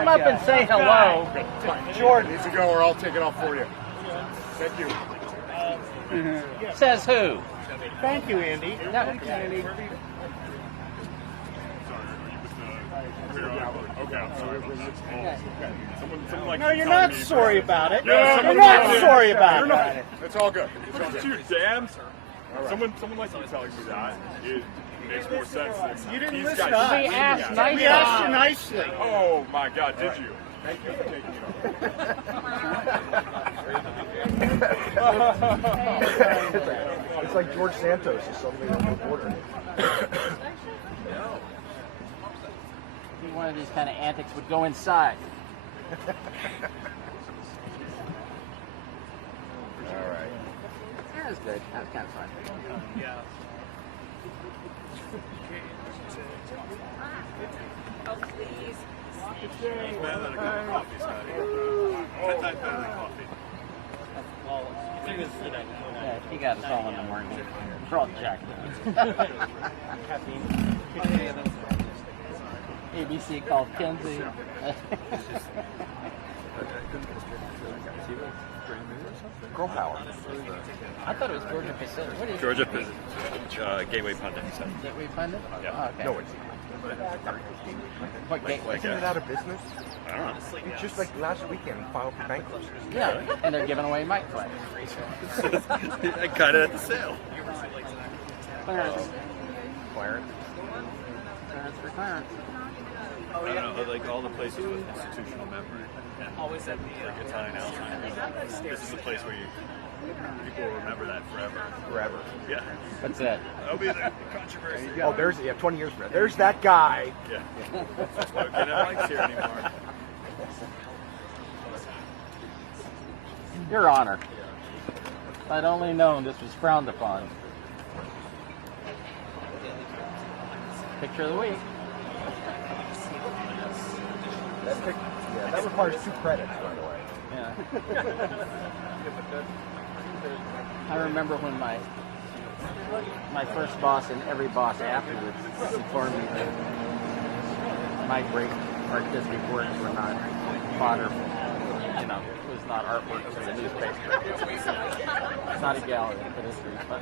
Come up and say hello. Jordan needs to go or I'll take it off for you. Thank you. Says who? Thank you, Andy. No. Andy. No, you're not sorry about it. You're not sorry about it. It's all good. Dude, damn. Someone like you telling me that it makes more sense than You didn't these listen guys. to We us. asked nicely. We asked you nicely. Oh my God, did you? Thank you for taking it off. It's like George Santos is suddenly on the border. One of these kind of antics would go inside. All right. That was good. That was kind of fun. Yeah. Oh, please. Yeah, he got us all in the morning. We're all jacked up. ABC called Kenzie. Girl power. I thought it was Georgia Pacific. What is it? Georgia Gateway Pundit. Gateway Pundit? Yeah. Oh, okay. No, it's What gateway? isn't it out of business? I don't know. It's just like last weekend filed for bankruptcy. Yeah, and they're giving away mic flags. I got it at the sale. Clarence. Clarence. Clarence for Clarence. I don't know, like all the places with institutional memory. Always at the like Italian Alzheimer's. This is the place where people will remember that forever. Forever. Yeah. What's that? That'll be the controversy. Oh, there's 20 years from now. There's that guy. Yeah. That's why we can't have mics here anymore. Your Honor. If I'd only known this was frowned upon. Picture of the week. That requires 2 credits, by the way. Yeah. I remember when my first boss and every boss afterwards informed me that my great artistic works were not fodder, was not artwork for the newspaper. It's not a gallery for history, but.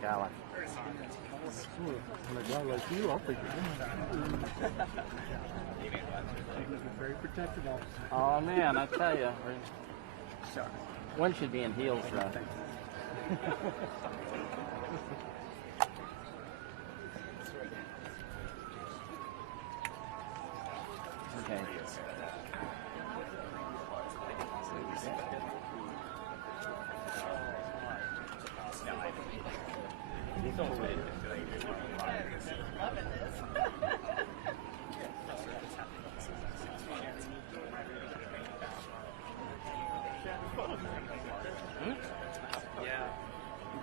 Gala. On a guy like you, I'll take it. Very protective officer. Oh man, I tell you, one should be in heels though. Okay.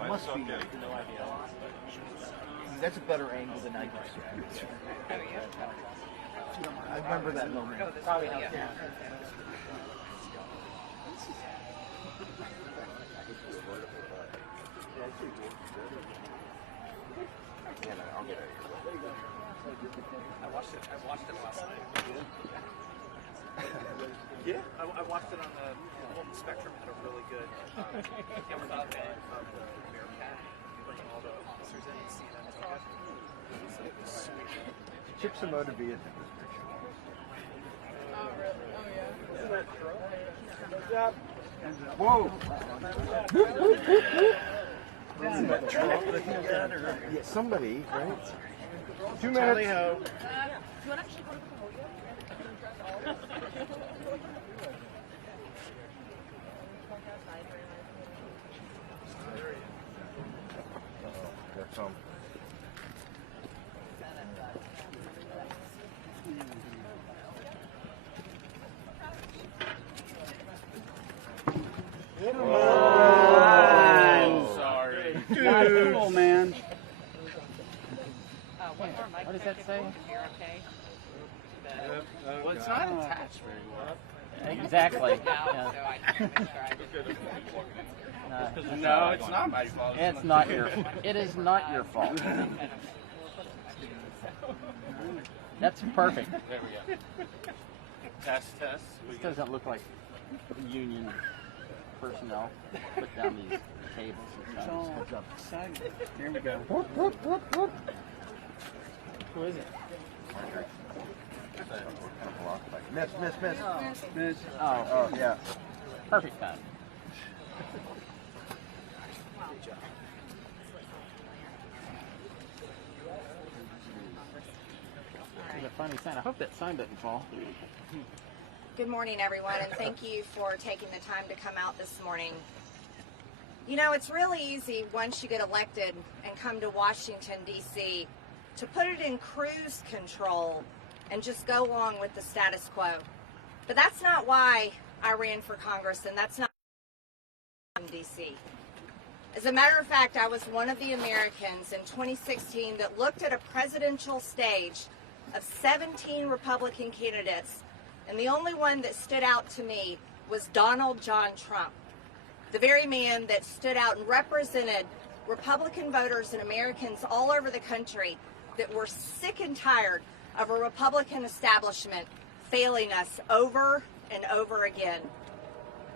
Must be. That's a better angle than I used. I remember that moment. Probably not. Yeah. I watched it last night. Yeah, I watched it on the Spectrum. Had a really good camera document of the Bearcat, bringing all the officers in and seeing them. It was sweet. Chip Samo to be it. Oh, really? Oh, yeah. Isn't that true? Whoa! Isn't that true? Yeah, somebody, right? 2 minutes. Do you want to actually go to the podium? Here it comes. does that say? You're okay. Well, it's not attached very well. Exactly. So I just make sure I No, it's not my fault. It's not your. It is not your fault. That's perfect. There we go. Test. This doesn't look like union personnel put down these tables and stuff. Here we go. Who is it? Miss. Oh, Yeah. perfect time. This is a funny sign. I hope that sign doesn't fall. Good morning, everyone, and thank you for taking the time to come out this morning. You know, it's really easy once you get elected and come to Washington, D.C., to put it in cruise control and just go along with the status quo. But that's not why I ran for Congress, and that's not in D.C. As a matter of fact, I was one of the Americans in 2016 that looked at a presidential stage of 17 Republican candidates, and the only one that stood out to me was Donald John Trump, the very man that stood out and represented Republican voters and Americans all over the country that were sick and tired of a Republican establishment failing us over and over again.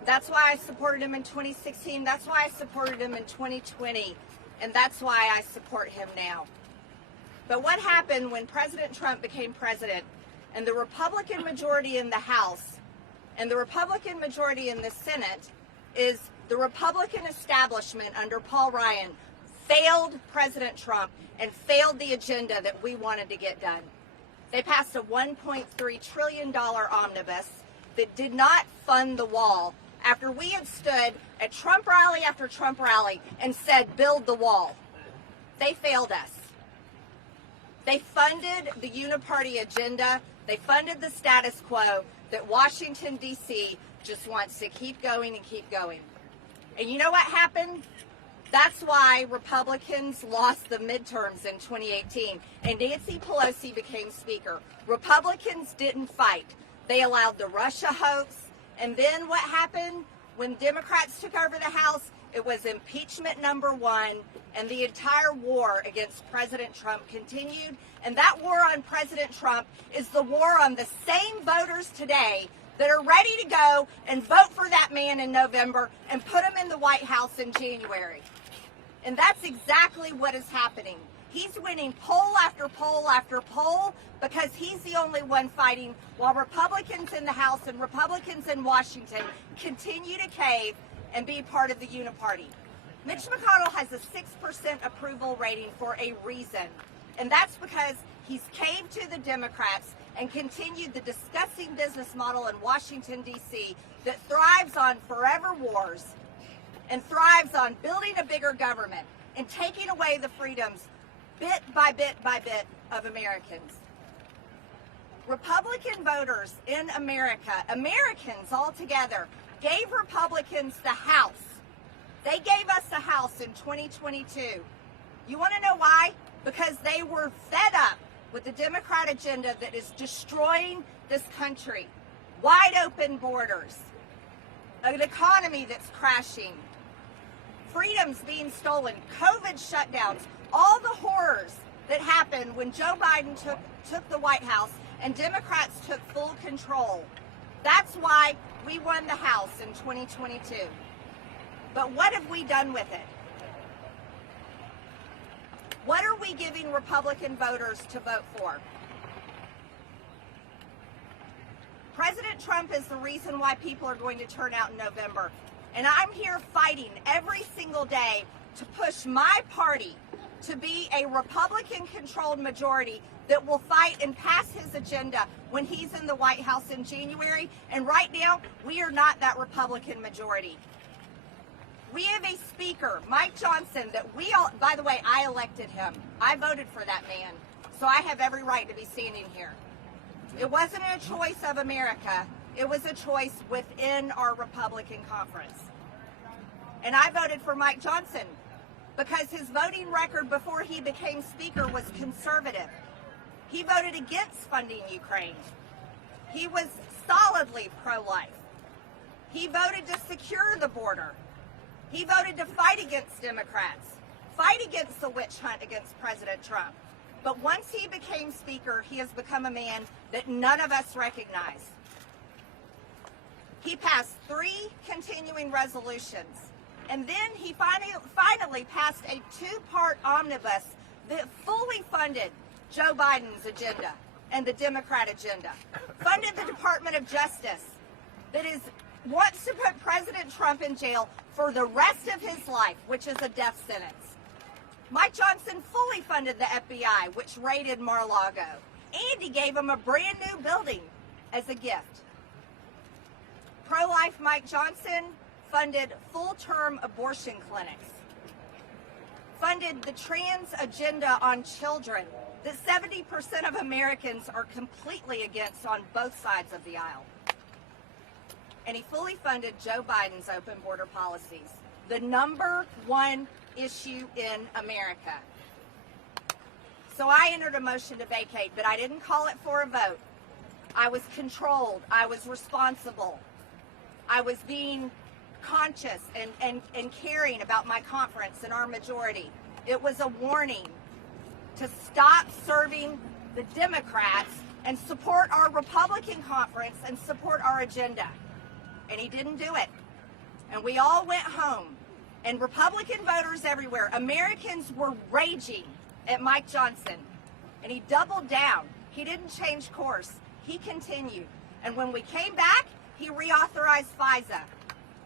That's why I supported him in 2016, that's why I supported him in 2020, and that's why I support him now. But what happened when President Trump became president and the Republican majority in the House and the Republican majority in the Senate is the Republican establishment under Paul Ryan failed President Trump and failed the agenda that we wanted to get done. They passed a $1.3 trillion omnibus that did not fund the wall after we had stood at Trump rally after Trump rally and said, build the wall. They failed us. They funded the uniparty agenda. They funded the status quo that Washington, D.C. just wants to keep going and keep going. And you know what happened? That's why Republicans lost the midterms in 2018 and Nancy Pelosi became Speaker. Republicans didn't fight. They allowed the Russia hoax. And then what happened when Democrats took over the House? It was impeachment #1, and the entire war against President Trump continued. And that war on President Trump is the war on the same voters today that are ready to go and vote for that man in November and put him in the White House in January. And that's exactly what is happening. He's winning poll after poll after poll because he's the only one fighting while Republicans in the House and Republicans in Washington continue to cave and be part of the uniparty. Mitch McConnell has a 6% approval rating for a reason, and that's because he's caved to the Democrats and continued the disgusting business model in Washington, D.C. that thrives on forever wars and thrives on building a bigger government and taking away the freedoms bit by bit by bit of Americans. Republican voters in America, Americans altogether, gave Republicans the House. They gave us the House in 2022. You want to know why? Because they were fed up with the Democrat agenda that is destroying this country. Wide open borders, an economy that's crashing, freedoms being stolen, COVID shutdowns, all the horrors that happened when Joe Biden took the White House and Democrats took full control. That's why we won the House in 2022. But what have we done with it? What are we giving Republican voters to vote for? President Trump is the reason why people are going to turn out in November. And I'm here fighting every single day to push my party to be a Republican-controlled majority that will fight and pass his agenda when he's in the White House in January. And right now, we are not that Republican majority. We have a speaker, Mike Johnson, that we all, by the way, I elected him. I voted for that man. So I have every right to be standing here. It wasn't a choice of America. It was a choice within our Republican conference. And I voted for Mike Johnson because his voting record before he became Speaker was conservative. He voted against funding Ukraine. He was solidly pro-life. He voted to secure the border. He voted to fight against Democrats, fight against the witch hunt against President Trump. But once he became Speaker, he has become a man that none of us recognize. He passed 3 continuing resolutions, and then he finally passed a 2-part omnibus that fully funded Joe Biden's agenda and the Democrat agenda, funded the Department of Justice that wants to put President Trump in jail for the rest of his life, which is a death sentence. Mike Johnson fully funded the FBI, which raided Mar-a-Lago, and he gave him a brand new building as a gift. Pro-life Mike Johnson funded full-term abortion clinics, funded the trans agenda on children that 70% of Americans are completely against on both sides of the aisle. And he fully funded Joe Biden's open border policies, the #1 issue in America. So I entered a motion to vacate, but I didn't call it for a vote. I was controlled. I was responsible. I was being conscious and caring about my conference and our majority. It was a warning to stop serving the Democrats and support our Republican conference and support our agenda. And he didn't do it. And we all went home. And Republican voters everywhere, Americans were raging at Mike Johnson. And he doubled down. He didn't change course. He continued. And when we came back, he reauthorized FISA.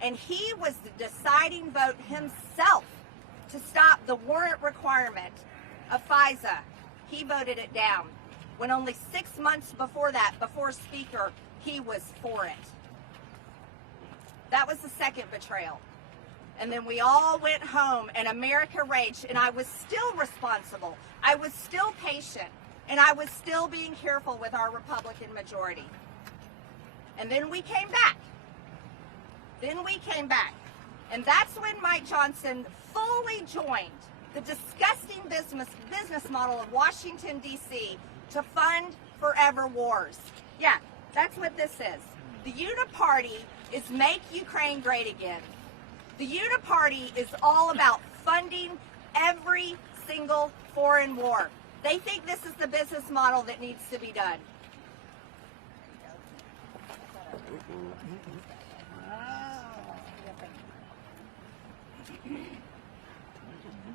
And he was the deciding vote himself to stop the warrant requirement of FISA. He voted it down. When only 6 months before that, before Speaker, he was for it. That was the second betrayal. And then we all went home and America raged, and I was still responsible. I was still patient, and I was still being careful with our Republican majority. And then we came back. And that's when Mike Johnson fully joined the disgusting business model of Washington, D.C. to fund forever wars. Yeah, that's what this is. The Uniparty is Make Ukraine Great Again. The Uniparty is all about funding every single foreign war. They think this is the business model that needs to be done.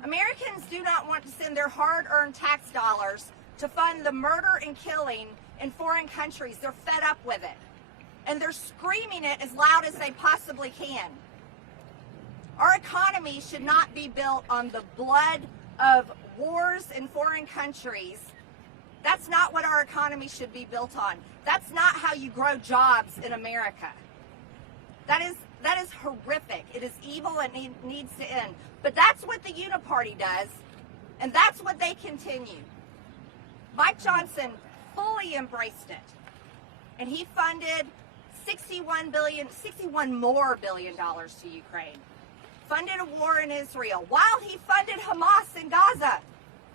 Americans do not want to send their hard-earned tax dollars to fund the murder and killing in foreign countries. They're fed up with it. And they're screaming it as loud as they possibly can. Our economy should not be built on the blood of wars in foreign countries. That's not what our economy should be built on. That's not how you grow jobs in America. That is horrific. It is evil and it needs to end. But that's what the Uniparty does, and that's what they continue. Mike Johnson fully embraced it, and he funded $61 more billion to Ukraine. Funded a war in Israel while he funded Hamas in Gaza.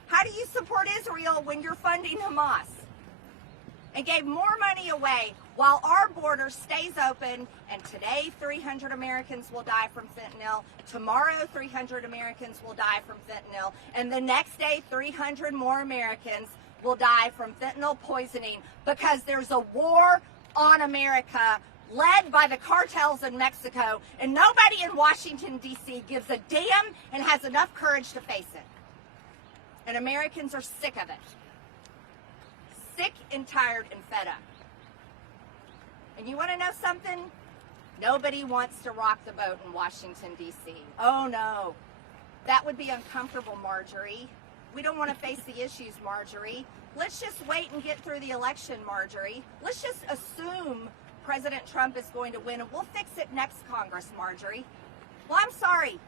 How do you support Israel when you're funding Hamas? And gave more money away while our border stays open, and today 300 Americans will die from fentanyl, tomorrow 300 Americans will die from fentanyl, and the next day 300 more Americans will die from fentanyl poisoning because there's a war on America led by the cartels in Mexico, and nobody in Washington, D.C. gives a damn and has enough courage to face it. And Americans are sick of it. Sick and tired and fed up. And you want to know something? Nobody wants to rock the boat in Washington, D.C. Oh, no. That would be uncomfortable, Marjorie. We don't want to face the issues, Marjorie. Let's just wait and get through the election, Marjorie. Let's just assume President Trump is going to win, and we'll fix it next Congress, Marjorie. Well, I'm sorry.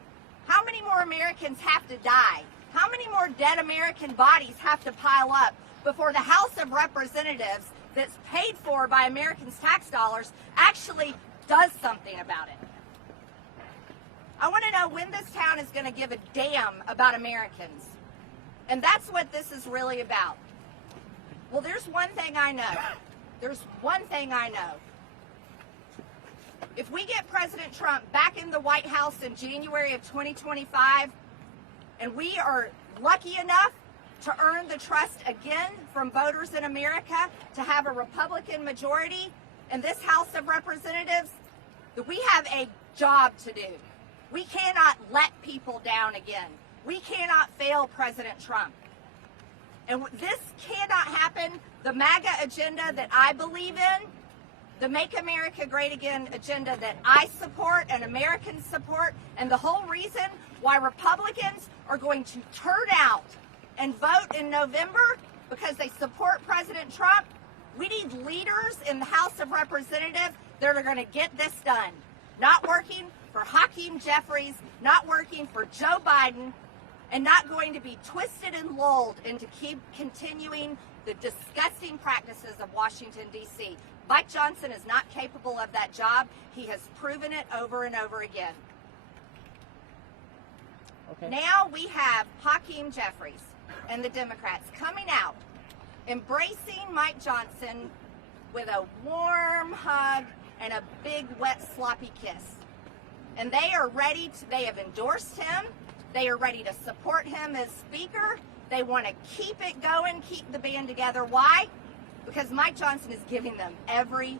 How many more Americans have to die? How many more dead American bodies have to pile up before the House of Representatives that's paid for by Americans' tax dollars actually does something about it? I want to know when this town is going to give a damn about Americans. And that's what this is really about. Well, there's one thing I know. There's one thing I know. If we get President Trump back in the White House in January of 2025, and we are lucky enough to earn the trust again from voters in America to have a Republican majority in this House of Representatives, that we have a job to do. We cannot let people down again. We cannot fail President Trump. And this cannot happen. The MAGA agenda that I believe in, the Make America Great Again agenda that I support and Americans support, and the whole reason why Republicans are going to turn out and vote in November because they support President Trump. We need leaders in the House of Representatives that are going to get this done. Not working for Hakeem Jeffries, not working for Joe Biden, and not going to be twisted and lulled into keep continuing the disgusting practices of Washington, D.C. Mike Johnson is not capable of that job. He has proven it over and over again. Okay. Now we have Hakeem Jeffries and the Democrats coming out, embracing Mike Johnson with a warm hug and a big, wet, sloppy kiss. And they are ready to, they have endorsed him. They are ready to support him as Speaker. They want to keep it going, keep the band together. Why? Because Mike Johnson is giving them everything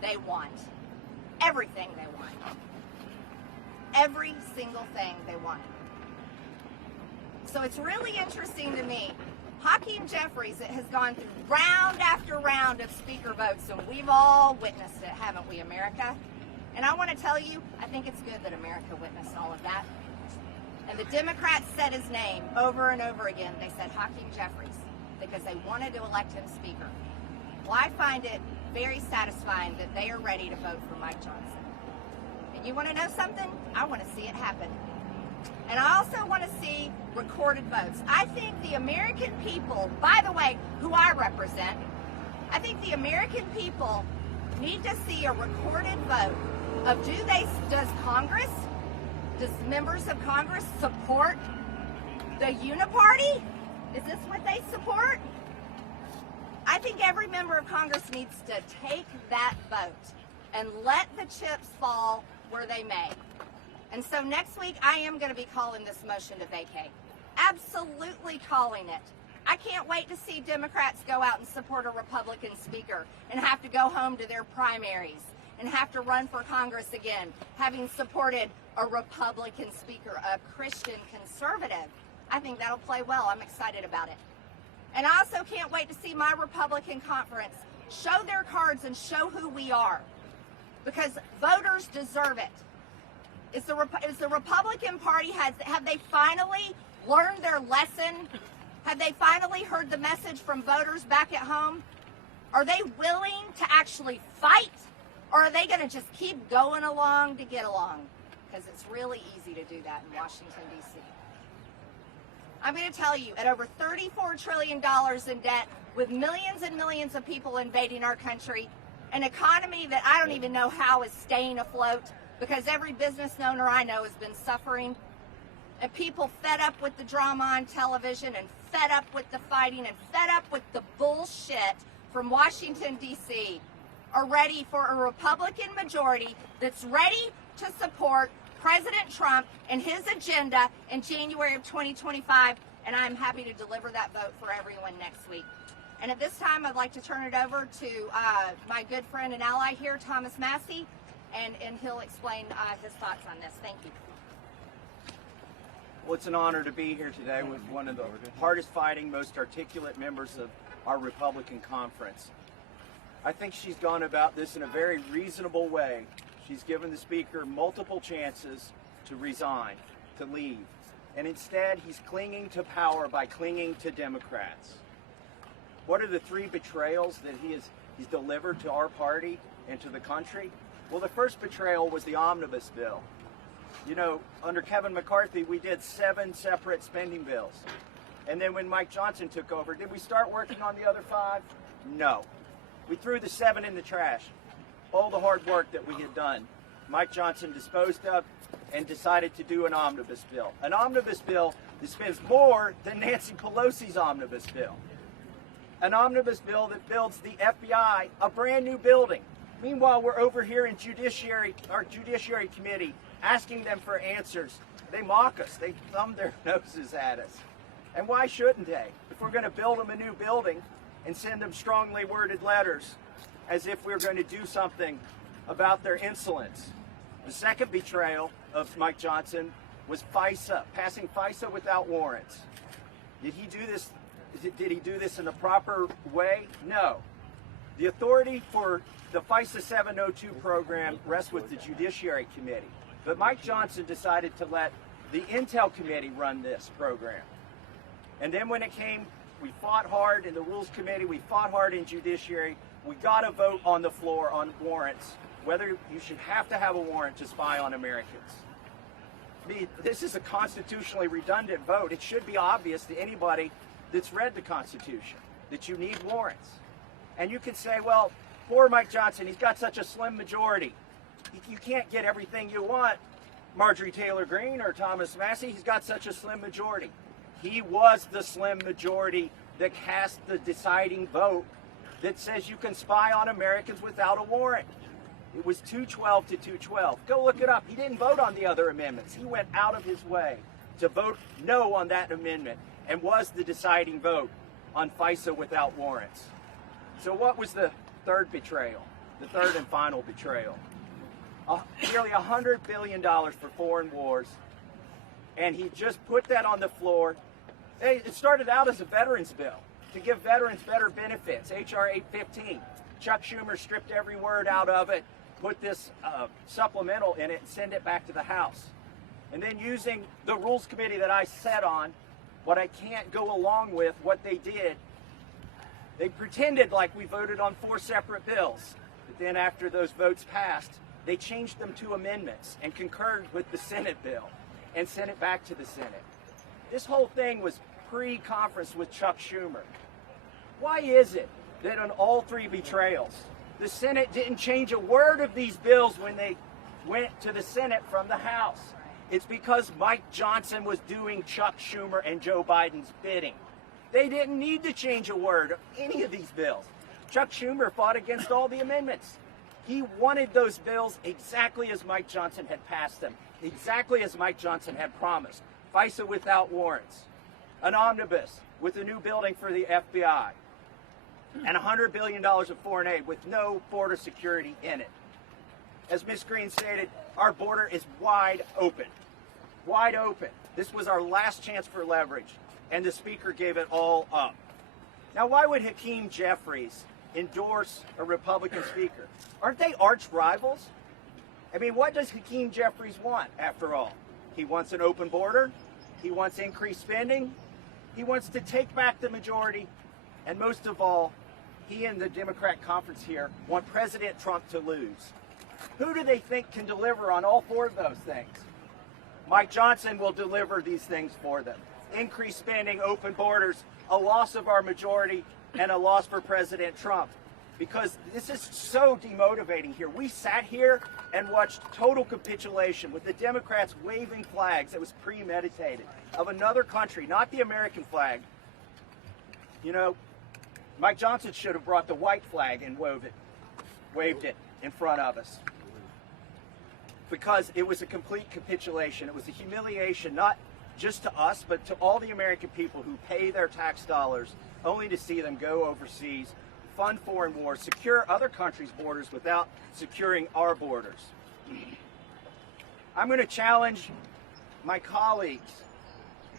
they want. Everything they want. Every single thing they want. So it's really interesting to me. Hakeem Jeffries has gone through round after round of Speaker votes, and we've all witnessed it, haven't we, America? And I want to tell you, I think it's good that America witnessed all of that. And the Democrats said his name over and over again. They said Hakeem Jeffries because they wanted to elect him Speaker. Well, I find it very satisfying that they are ready to vote for Mike Johnson. And you want to know something? I want to see it happen. And I also want to see recorded votes. I think the American people, by the way, who I represent, I think the American people need to see a recorded vote of does Congress, does members of Congress support the uniparty? Is this what they support? I think every member of Congress needs to take that vote and let the chips fall where they may. And so next week, I am going to be calling this motion to vacate. Absolutely calling it. I can't wait to see Democrats go out and support a Republican Speaker and have to go home to their primaries and have to run for Congress again, having supported a Republican Speaker, a Christian conservative. I think that'll play well. I'm excited about it. And I also can't wait to see my Republican conference show their cards and show who we are, because voters deserve it. Is the Republican Party, have they finally learned their lesson? Have they finally heard the message from voters back at home? Are they willing to actually fight, or are they going to just keep going along to get along? Because it's really easy to do that in Washington, D.C. I'm going to tell you, at over $34 trillion in debt, with millions and millions of people invading our country, an economy that I don't even know how is staying afloat, because every business owner I know has been suffering, and people fed up with the drama on television, and fed up with the fighting, and fed up with the bullshit from Washington, D.C., are ready for a Republican majority that's ready to support President Trump and his agenda in January of 2025, and I'm happy to deliver that vote for everyone next week. And at this time, I'd like to turn it over to my good friend and ally here, Thomas Massie, and he'll explain his thoughts on this. Thank you. Well, it's an honor to be here today with one of the hardest fighting, most articulate members of our Republican conference. I think she's gone about this in a very reasonable way. She's given the Speaker multiple chances to resign, to leave. And instead, he's clinging to power by clinging to Democrats. What are the three betrayals that he's delivered to our party and to the country? Well, the first betrayal was the omnibus bill. You know, under Kevin McCarthy, we did 7 separate spending bills. And then when Mike Johnson took over, did we start working on the other 5? No. We threw the 7 in the trash. All the hard work that we had done, Mike Johnson disposed of and decided to do an omnibus bill. An omnibus bill that spends more than Nancy Pelosi's omnibus bill. an omnibus bill that builds the FBI a brand new building. Meanwhile, we're over here in our Judiciary Committee asking them for answers. They mock us. They thumb their noses at us. And why shouldn't they? If we're going to build them a new building and send them strongly worded letters as if we're going to do something about their insolence. The second betrayal of Mike Johnson was FISA, passing FISA without warrants. Did he do this? Did he do this in the proper way? No. The authority for the FISA 702 program rests with the Judiciary Committee. But Mike Johnson decided to let the Intel Committee run this program. And then when it came, we fought hard in the Rules Committee, we fought hard in Judiciary. We got a vote on the floor on warrants, whether you should have to have a warrant to spy on Americans. This is a constitutionally redundant vote. It should be obvious to anybody that's read the Constitution that you need warrants. And you can say, well, poor Mike Johnson, he's got such a slim majority. You can't get everything you want, Marjore Taylor Greene or Thomas Massie. He's got such a slim majority. He was the slim majority that cast the deciding vote that says you can spy on Americans without a warrant. It was 212 to 212. Go look it up. He didn't vote on the other amendments. He went out of his way to vote no on that amendment and was the deciding vote on FISA without warrants. So what was the third betrayal, the third and final betrayal? Nearly $100 billion for foreign wars, and he just put that on the floor. It started out as a veterans bill to give veterans better benefits, H.R. 815. Chuck Schumer stripped every word out of it, put this supplemental in it, and send it back to the House. And then using the Rules Committee that I sat on, what I can't go along with, what they did, they pretended like we voted on 4 separate bills. But then after those votes passed, they changed them to amendments and concurred with the Senate bill and sent it back to the Senate. This whole thing was pre-conference with Chuck Schumer. Why is it that on all 3 betrayals, the Senate didn't change a word of these bills when they went to the Senate from the House? It's because Mike Johnson was doing Chuck Schumer and Joe Biden's bidding. They didn't need to change a word of any of these bills. Chuck Schumer fought against all the amendments. He wanted those bills exactly as Mike Johnson had passed them, exactly as Mike Johnson had promised. FISA without warrants, an omnibus with a new building for the FBI, and $100 billion of foreign aid with no border security in it. As Ms. Greene stated, our border is wide open. Wide open. This was our last chance for leverage, and the Speaker gave it all up. Now, why would Hakeem Jeffries endorse a Republican Speaker? Aren't they arch rivals? I mean, what does Hakeem Jeffries want, after all? He wants an open border. He wants increased spending. He wants to take back the majority. And most of all, he and the Democrat conference here want President Trump to lose. Who do they think can deliver on all 4 of those things? Mike Johnson will deliver these things for them. Increased spending, open borders, a loss of our majority, and a loss for President Trump. Because this is so demotivating here. We sat here and watched total capitulation with the Democrats waving flags that was premeditated of another country, not the American flag. You know, Mike Johnson should have brought the white flag and waved it in front of us. Because it was a complete capitulation. It was a humiliation, not just to us, but to all the American people who pay their tax dollars only to see them go overseas, fund foreign wars, secure other countries' borders without securing our borders. I'm going to challenge my colleagues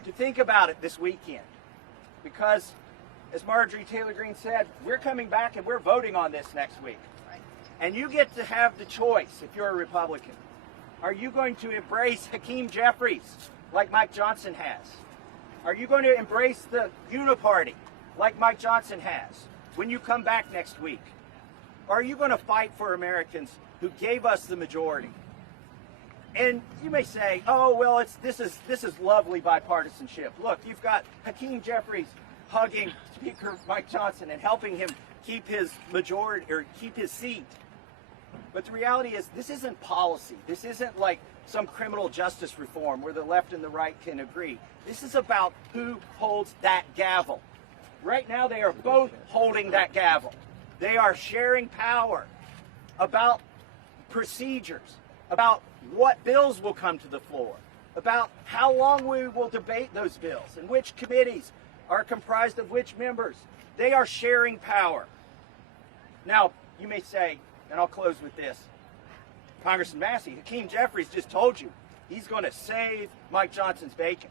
to think about it this weekend. Because, as Marjore Taylor Greene said, we're coming back and we're voting on this next week. And you get to have the choice if you're a Republican. Are you going to embrace Hakeem Jeffries like Mike Johnson has? Are you going to embrace the Uniparty like Mike Johnson has when you come back next week? Or are you going to fight for Americans who gave us the majority? And you may say, oh, well, this is lovely bipartisanship. Look, you've got Hakeem Jeffries hugging Speaker Mike Johnson and helping him keep his majority or keep his seat. But the reality is this isn't policy. This isn't like some criminal justice reform where the left and the right can agree. This is about who holds that gavel. Right now, they are both holding that gavel. They are sharing power about procedures, about what bills will come to the floor, about how long we will debate those bills and which committees are comprised of which members. They are sharing power. Now, you may say, and I'll close with this, Congressman Massie, Hakeem Jeffries just told you he's going to save Mike Johnson's bacon.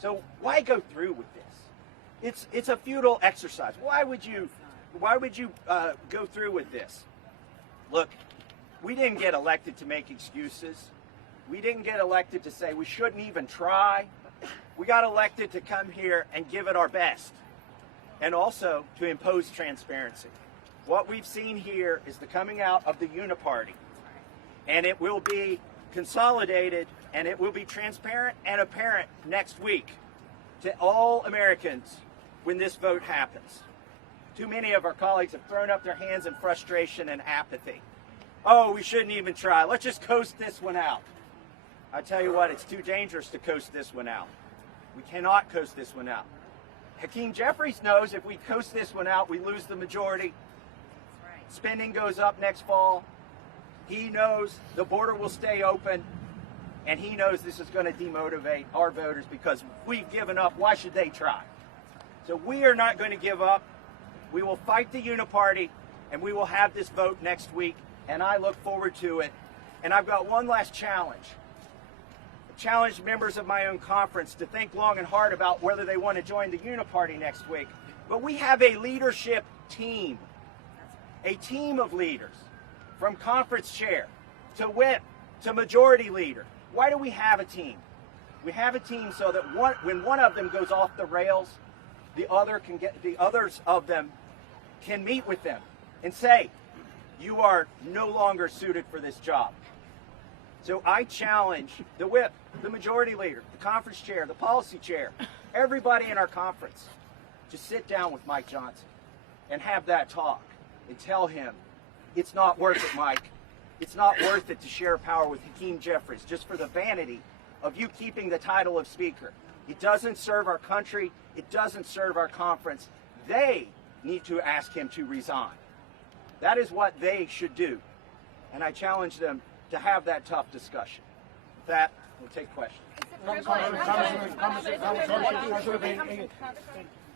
So why go through with this? It's a futile exercise. Why would you go through with this? Look, we didn't get elected to make excuses. We didn't get elected to say we shouldn't even try. We got elected to come here and give it our best, and also to impose transparency. What we've seen here is the coming out of the uniparty, and it will be consolidated and it will be transparent and apparent next week to all Americans when this vote happens. Too many of our colleagues have thrown up their hands in frustration and apathy. Oh, we shouldn't even try. Let's just coast this one out. I tell you what, it's too dangerous to coast this one out. We cannot coast this one out. Hakeem Jeffries knows if we coast this one out, we lose the majority. Spending goes up next fall. He knows the border will stay open, and he knows this is going to demotivate our voters because we've given up. Why should they try? So we are not going to give up. We will fight the uniparty, and we will have this vote next week, and I look forward to it. And I've got one last challenge. I challenge members of my own conference to think long and hard about whether they want to join the uniparty next week. But we have a leadership team, a team of leaders, from conference chair to whip to majority leader. Why do we have a team? We have a team so that when one of them goes off the rails, the others of them can meet with them and say, you are no longer suited for this job. So I challenge the whip, the majority leader, the conference chair, the policy chair, everybody in our conference to sit down with Mike Johnson and have that talk and tell him, it's not worth it, Mike. It's not worth it to share power with Hakeem Jeffries just for the vanity of you keeping the title of Speaker. It doesn't serve our country. It doesn't serve our conference. They need to ask him to resign. That is what they should do. And I challenge them to have that tough discussion. With that, we'll take questions.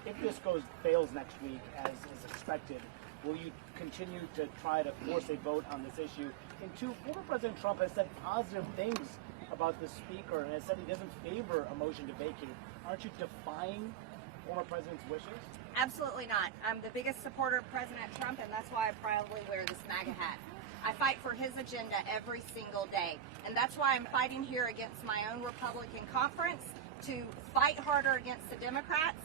If this fails next week, as is expected, will you continue to try to force a vote on this issue? And two, former President Trump has said positive things about the Speaker and has said he doesn't favor a motion to vacate. Aren't you defying former President's wishes? Absolutely not. I'm the biggest supporter of President Trump, and that's why I proudly wear this MAGA hat. I fight for his agenda every single day, and that's why I'm fighting here against my own Republican conference to fight harder against the Democrats.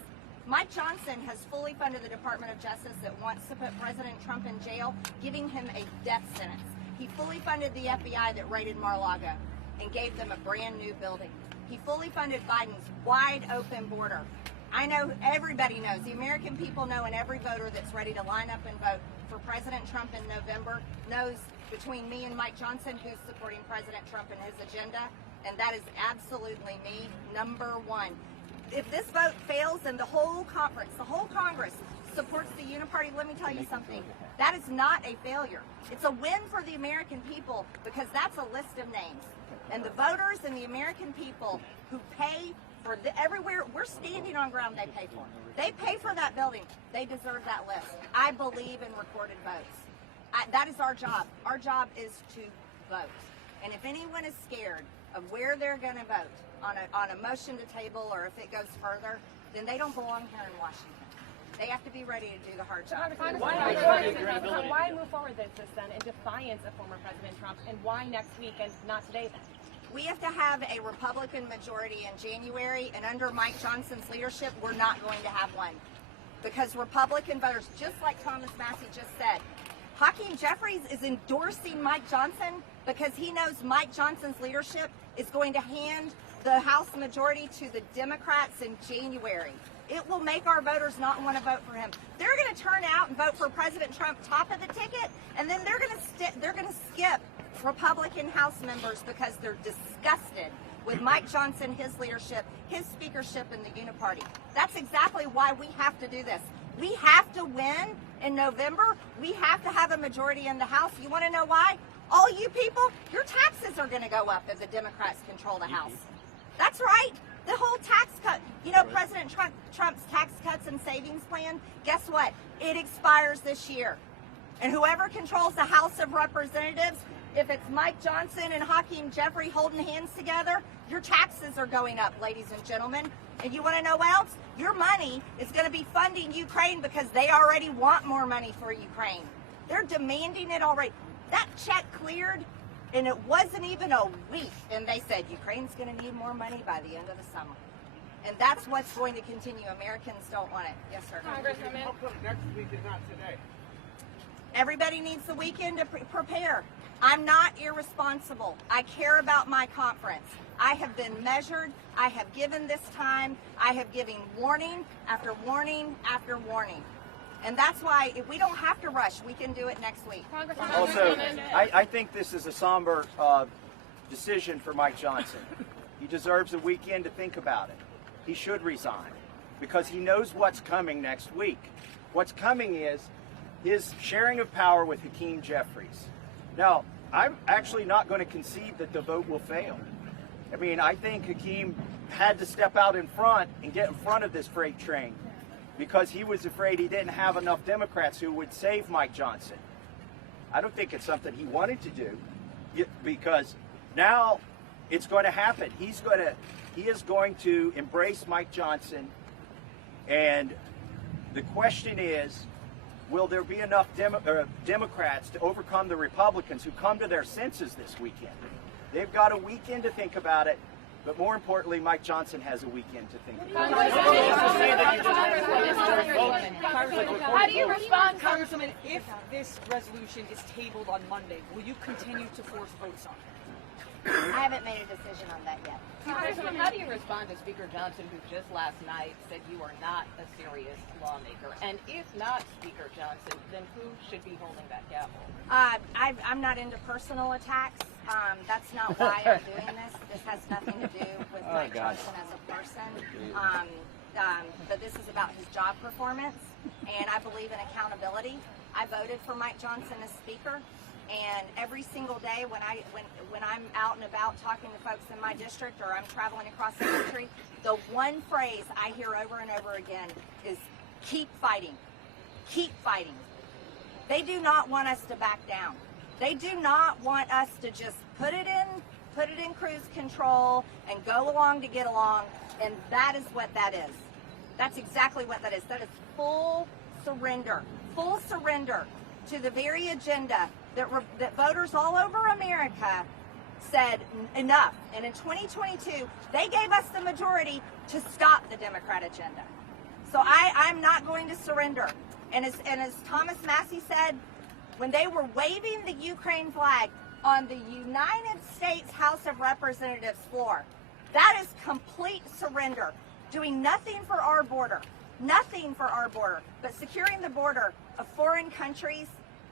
Mike Johnson has fully funded the Department of Justice that wants to put President Trump in jail, giving him a death sentence. He fully funded the FBI that raided Mar-a-Lago and gave them a brand new building. He fully funded Biden's wide open border. I know, everybody knows, the American people know, and every voter that's ready to line up and vote for President Trump in November knows between me and Mike Johnson who's supporting President Trump and his agenda, and that is absolutely me, number one. If this vote fails and the whole conference, the whole Congress supports the uniparty, let me tell you something. That is not a failure. It's a win for the American people because that's a list of names. And the voters and the American people who pay for everywhere, we're standing on ground they pay for. They pay for that building. They deserve that list. I believe in recorded votes. That is our job. Our job is to vote. And if anyone is scared of where they're going to vote on a motion to table or if it goes further, then they don't belong here in Washington. They have to be ready to do the hard job. Why move forward with this then in defiance of former President Trump, and why next week and not today then? We have to have a Republican majority in January, and under Mike Johnson's leadership, we're not going to have one. Because Republican voters, just like Thomas Massie just said, Hakeem Jeffries is endorsing Mike Johnson because he knows Mike Johnson's leadership is going to hand the House majority to the Democrats in January. It will make our voters not want to vote for him. They're going to turn out and vote for President Trump top of the ticket, and then they're going to skip Republican House members because they're disgusted with Mike Johnson, his leadership, his speakership in the uniparty. That's exactly why we have to do this. We have to win in November. We have to have a majority in the House. You want to know why? All you people, your taxes are going to go up if the Democrats control the House. That's right. The whole tax cut, you know, President Trump's tax cuts and savings plan, guess what? It expires this year. And whoever controls the House of Representatives, if it's Mike Johnson and Hakeem Jeffries holding hands together, your taxes are going up, ladies and gentlemen. And you want to know what else? Your money is going to be funding Ukraine because they already want more money for Ukraine. They're demanding it already. That check cleared, and it wasn't even a week, and they said Ukraine's going to need more money by the end of the summer. And that's what's going to continue. Americans don't want it. Yes, sir. Congressman. How come next week and not today? Everybody needs the weekend to prepare. I'm not irresponsible. I care about my conference. I have been measured. I have given this time. I have given warning after warning after warning. And that's why if we don't have to rush, we can do it next week. Also, I think this is a somber decision for Mike Johnson. He deserves a weekend to think about it. He should resign because he knows what's coming next week. What's coming is his sharing of power with Hakeem Jeffries. Now, I'm actually not going to concede that the vote will fail. I mean, I think Hakeem had to step out in front and get in front of this freight train because he was afraid he didn't have enough Democrats who would save Mike Johnson. I don't think it's something he wanted to do because now it's going to happen. He is going to embrace Mike Johnson, and the question is, will there be enough Democrats to overcome the Republicans who come to their senses this weekend? They've got a weekend to think about it, but more importantly, Mike Johnson has a weekend to think about it. How do you respond, Congresswoman, if this resolution is tabled on Monday, will you continue to force votes on it? I haven't made a decision on that yet. Congressman, how do you respond to Speaker Johnson, who just last night said you are not a serious lawmaker? And if not Speaker Johnson, then who should be holding that gavel? I'm not into personal attacks. That's not why I'm doing this. This has nothing to do with Mike Johnson as a person. But this is about his job performance, and I believe in accountability. I voted for Mike Johnson as Speaker. And every single day when I'm out and about talking to folks in my district or I'm traveling across the country, the one phrase I hear over and over again is keep fighting. Keep fighting. They do not want us to back down. They do not want us to just put it in cruise control and go along to get along, and that is what that is. That's exactly what that is. That is full surrender to the very agenda that voters all over America said enough. And in 2022, they gave us the majority to stop the Democrat agenda. So I'm not going to surrender. And as Thomas Massie said, when they were waving the Ukraine flag on the United States House of Representatives floor, that is complete surrender. Doing nothing for our border, but securing the border of foreign countries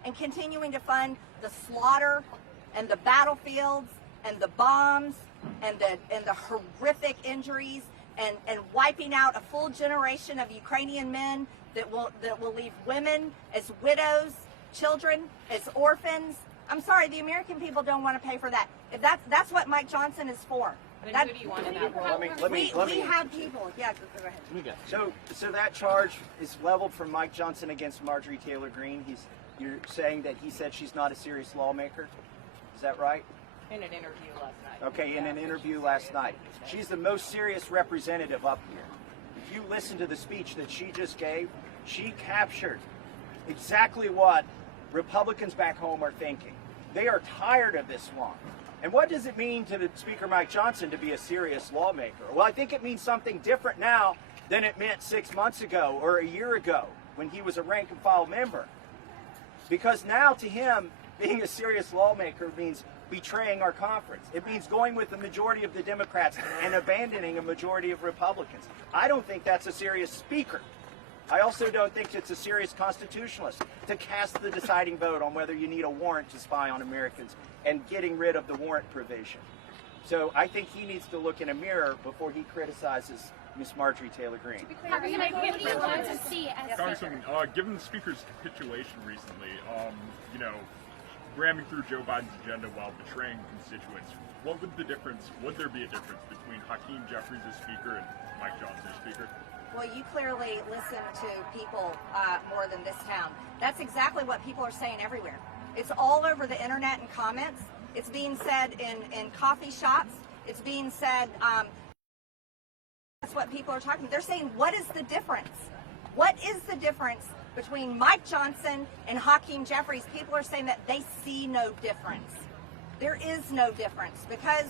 and continuing to fund the slaughter and the battlefields and the bombs and the horrific injuries and wiping out a full generation of Ukrainian men that will leave women as widows, children as orphans. I'm sorry, the American people don't want to pay for that. If that's what Mike Johnson is for. Who do you want in that role? We have people. Yeah, go ahead. So that charge is leveled from Mike Johnson against Marjore Taylor Greene. You're saying that he said she's not a serious lawmaker? Is that right? In an interview last night. Okay, in an interview last night. She's the most serious representative up here. If you listen to the speech that she just gave, she captured exactly what Republicans back home are thinking. They are tired of this swamp. And what does it mean to the Speaker Mike Johnson to be a serious lawmaker? Well, I think it means something different now than it meant 6 months ago or a year ago when he was a rank and file member. Because now to him, being a serious lawmaker means betraying our conference. It means going with the majority of the Democrats and abandoning a majority of Republicans. I don't think that's a serious speaker. I also don't think it's a serious constitutionalist to cast the deciding vote on whether you need a warrant to spy on Americans and getting rid of the warrant provision. So I think he needs to look in a mirror before he criticizes Miss Marjore Taylor Greene. Congressman, what do you want to see as Congressman, given the Speaker's capitulation recently, ramming through Joe Biden's agenda while betraying constituents, would there be a difference between Hakeem Jeffries as Speaker and Mike Johnson as Speaker? Well, you clearly listen to people more than this town. That's exactly what people are saying everywhere. It's all over the internet and comments. It's being said in coffee shops. It's being said, that's what people are talking. They're saying, what is the difference? What is the difference between Mike Johnson and Hakeem Jeffries? People are saying that they see no difference. There is no difference because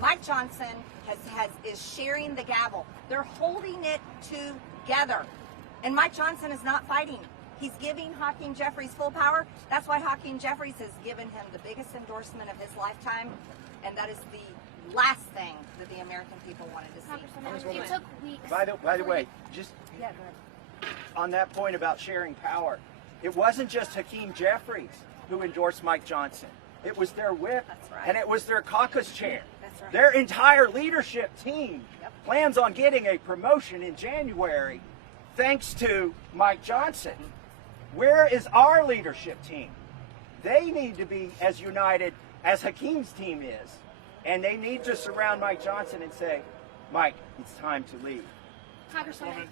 Mike Johnson is sharing the gavel. They're holding it together. And Mike Johnson is not fighting. He's giving Hakeem Jeffries full power. That's why Hakeem Jeffries has given him the biggest endorsement of his lifetime. And that is the last thing that the American people wanted to see. it took weeks. By the way, just on that point about sharing power, it wasn't just Hakeem Jeffries who endorsed Mike Johnson. It was their whip, and it was their caucus chair. Their entire leadership team plans on getting a promotion in January thanks to Mike Johnson. Where is our leadership team? They need to be as united as Hakeem's team is. And they need to surround Mike Johnson and say, Mike, it's time to leave. Congresswoman,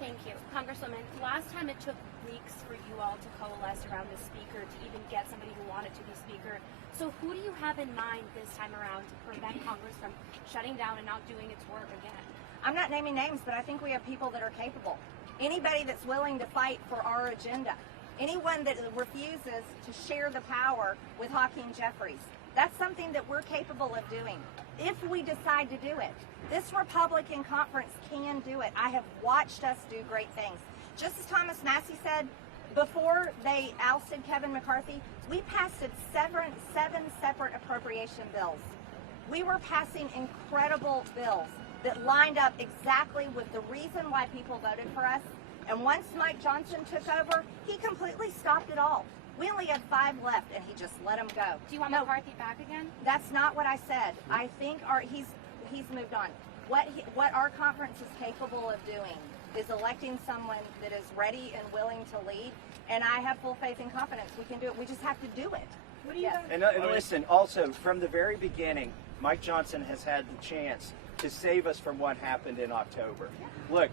thank you. Congresswoman, last time it took weeks for you all to coalesce around the Speaker to even get somebody who wanted to be Speaker. So who do you have in mind this time around to prevent Congress from shutting down and not doing its work again? I'm not naming names, but I think we have people that are capable. Anybody that's willing to fight for our agenda. Anyone that refuses to share the power with Hakeem Jeffries. That's something that we're capable of doing if we decide to do it. This Republican conference can do it. I have watched us do great things. Just as Thomas Massie said, before they ousted Kevin McCarthy, we passed seven separate appropriation bills. We were passing incredible bills that lined up exactly with the reason why people voted for us. And once Mike Johnson took over, he completely stopped it all. We only had 5 left, and he just let them go. Do you want McCarthy back again? That's not what I said. I think he's moved on. What our conference is capable of doing is electing someone that is ready and willing to lead, and I have full faith and confidence we can do it. We just have to do it. What do you And listen, also, from the very beginning, Mike Johnson has had the chance to save us from what happened in October. Look,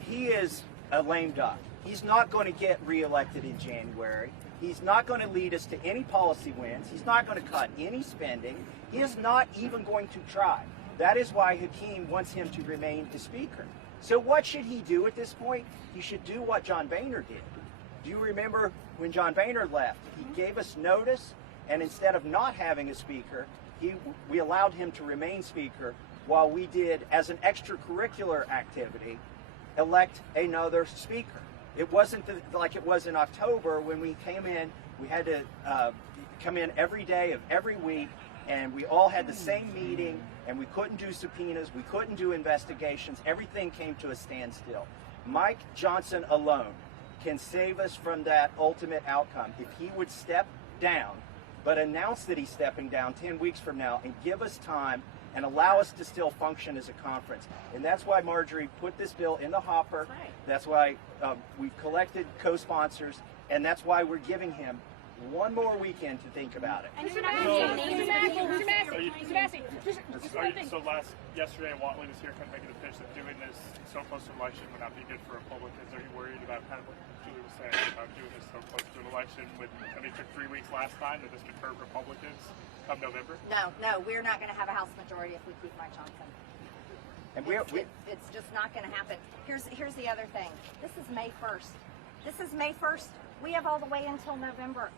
he is a lame duck. He's not going to get reelected in January. He's not going to lead us to any policy wins. He's not going to cut any spending. He is not even going to try. That is why Hakeem wants him to remain the Speaker. So what should he do at this point? He should do what John Boehner did. Do you remember when John Boehner left? He gave us notice, and instead of not having a Speaker, we allowed him to remain Speaker while we did, as an extracurricular activity, elect another Speaker. It wasn't like it was in October when we came in. We had to come in every day of every week, and we all had the same meeting, and we couldn't do subpoenas, we couldn't do investigations. Everything came to a standstill. Mike Johnson alone can save us from that ultimate outcome. If he would step down, but announce that he's stepping down 10 weeks from now and give us time and allow us to still function as a conference. And that's why Marjorie put this bill in the hopper. That's why we've collected co-sponsors, and that's why we're giving him one more weekend to think about it. Yesterday, Watley was here kind of making the pitch that doing this so close to election would not be good for Republicans. Are you worried about kind of what Julie was saying about doing this so close to an election? It took 3 weeks last time. Did this deter Republicans come November? No, we're not going to have a House majority if we keep Mike Johnson. And it's just not going to happen. Here's the other thing. This is May 1st. This is May 1st. We have all the way until November.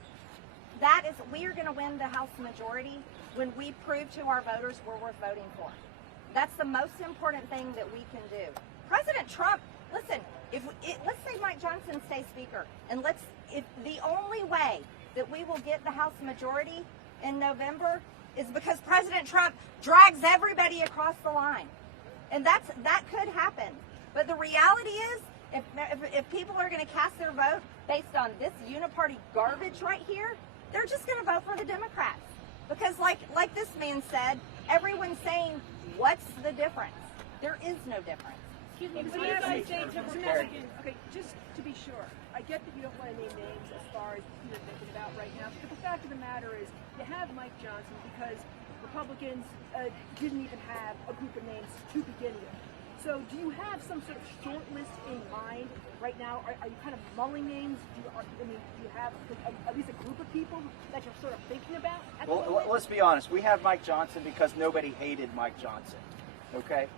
We are going to win the House majority when we prove to our voters we're worth voting for. That's the most important thing that we can do. President Trump, listen, let's say Mike Johnson stays Speaker, and the only way that we will get the House majority in November is because President Trump drags everybody across the line. And that could happen. But the reality is, if people are going to cast their vote based on this uniparty garbage right here, they're just going to vote for the Democrats. Because like this man said, everyone's saying, what's the difference? There is no difference. Excuse me, what do you guys say to Republicans? Okay, just to be sure, I get that you don't want to name names as far as who you're thinking about right now, but the fact of the matter is you have Mike Johnson because Republicans didn't even have a group of names to begin with. So do you have some sort of short list in mind right now? Are you kind of mulling names? Do you have at least a group of people that you're sort of thinking about? Well, let's be honest. We have Mike Johnson because nobody hated Mike Johnson. Okay?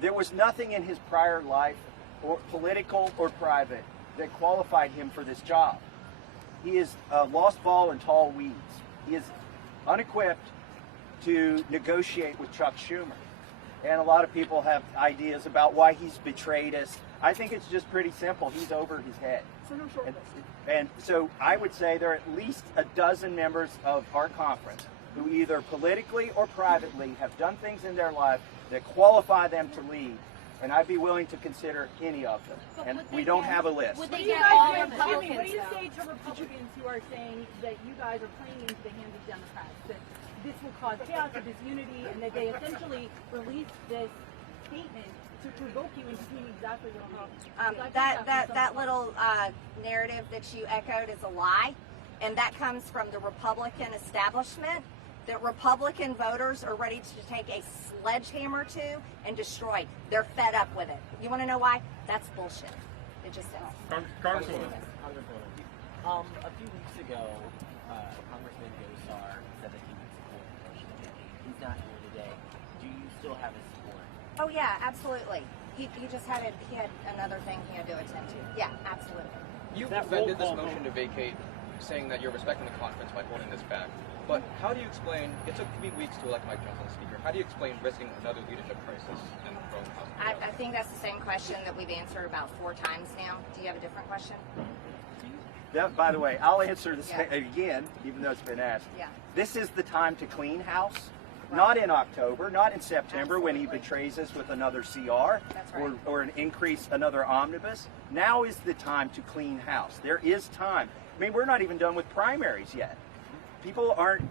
There was nothing in his prior life, or political or private, that qualified him for this job. He is a lost ball in tall weeds. He is unequipped to negotiate with Chuck Schumer. And a lot of people have ideas about why he's betrayed us. I think it's just pretty simple. He's over his head. So no short list. And so I would say there are at least a dozen members of our conference who either politically or privately have done things in their life that qualify them to lead. And I'd be willing to consider any of them. And we don't have a list. What do you say to Republicans who are saying that you guys are playing into the hands of Democrats, that this will cause chaos or disunity, and that they essentially released this statement to provoke you into doing exactly what happened? That little narrative that you echoed is a lie, and that comes from the Republican establishment. That Republican voters are ready to take a sledgehammer to and destroy. They're fed up with it. You want to know why? That's bullshit. It just is. Congresswoman. A few weeks ago, Congressman Gosar said that he would support the motion today. He's not here today. Do you still have his support? Oh yeah, absolutely. He just had another thing he had to attend to. Yeah, absolutely. You defended this motion to vacate, saying that you're respecting the conference by holding this back. But how do you explain, it took 3 weeks to elect Mike Johnson as Speaker. How do you explain risking another leadership crisis and throwing the House? I think that's the same question that we've answered about 4 times now. Do you have a different question? By the way, I'll answer this again, even though it's been asked. Yeah. This is the time to clean house. Right. Not in October, not in September. Absolutely. When he betrays us with another CR. That's right. or an increase, another omnibus. Now is the time to clean house. There is time. I mean, we're not even done with primaries yet. People aren't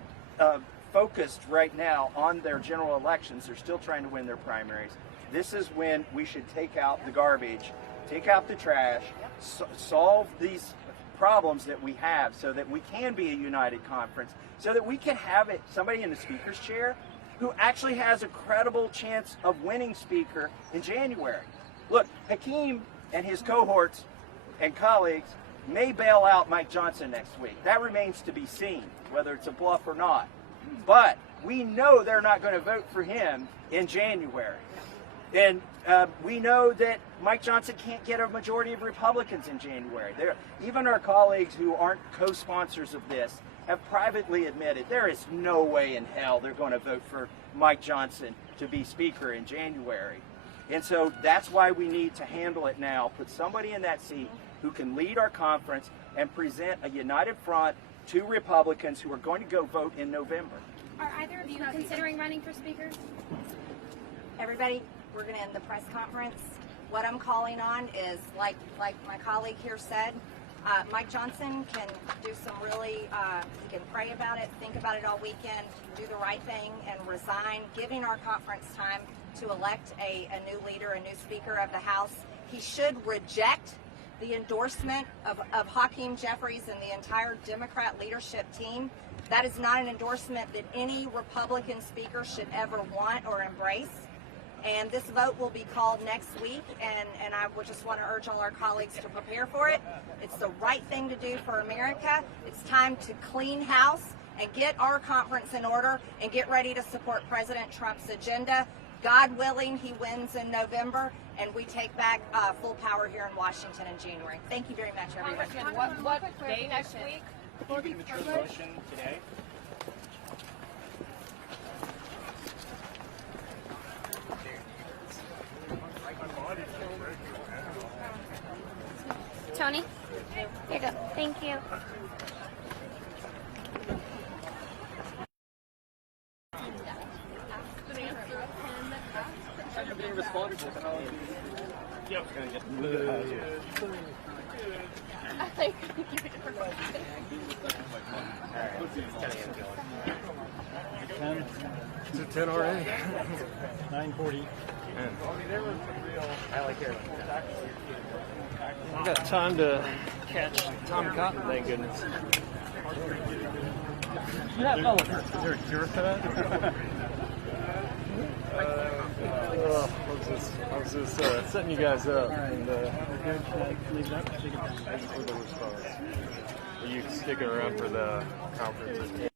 focused right now on their general elections. They're still trying to win their primaries. This is when we should take out the garbage, take out the trash, solve these problems that we have so that we can be a united conference, so that we can have somebody in the speaker's chair who actually has a credible chance of winning speaker in January. Look, Hakeem and his cohorts and colleagues may bail out Mike Johnson next week. That remains to be seen, whether it's a bluff or not. But we know they're not going to vote for him in January. And we know that Mike Johnson can't get a majority of Republicans in January. Even our colleagues who aren't co-sponsors of this have privately admitted there is no way in hell they're going to vote for Mike Johnson to be Speaker in January. And so that's why we need to handle it now, put somebody in that seat who can lead our conference and present a united front to Republicans who are going to go vote in November. Are either of you considering running for Speaker? Everybody, we're going to end the press conference. What I'm calling on is, like my colleague here said, Mike Johnson can do some really, he can pray about it, think about it all weekend, do the right thing, and resign, giving our conference time to elect a new leader, a new Speaker of the House. He should reject the endorsement of Hakeem Jeffries and the entire Democrat leadership team. That is not an endorsement that any Republican speaker should ever want or embrace. And this vote will be called next week, and I would just want to urge all our colleagues to prepare for it. It's the right thing to do for America. It's time to clean house and get our conference in order and get ready to support President Trump's agenda. God willing, he wins in November, and we take back full power here in Washington in January. Thank you very much, everyone. Congressman, what day next week? You can mature the motion today. Tony? Here you go. Thank you. You're being responsible. Yep. All right. Is it 10 already? 9:40. I like hearing I got time to catch Tom Cotton, thank goodness. You have fun with her. Is there a cure for that? I was just setting you guys up. And, Leave it up. thank you for the response. Are you sticking around for the conference at 10?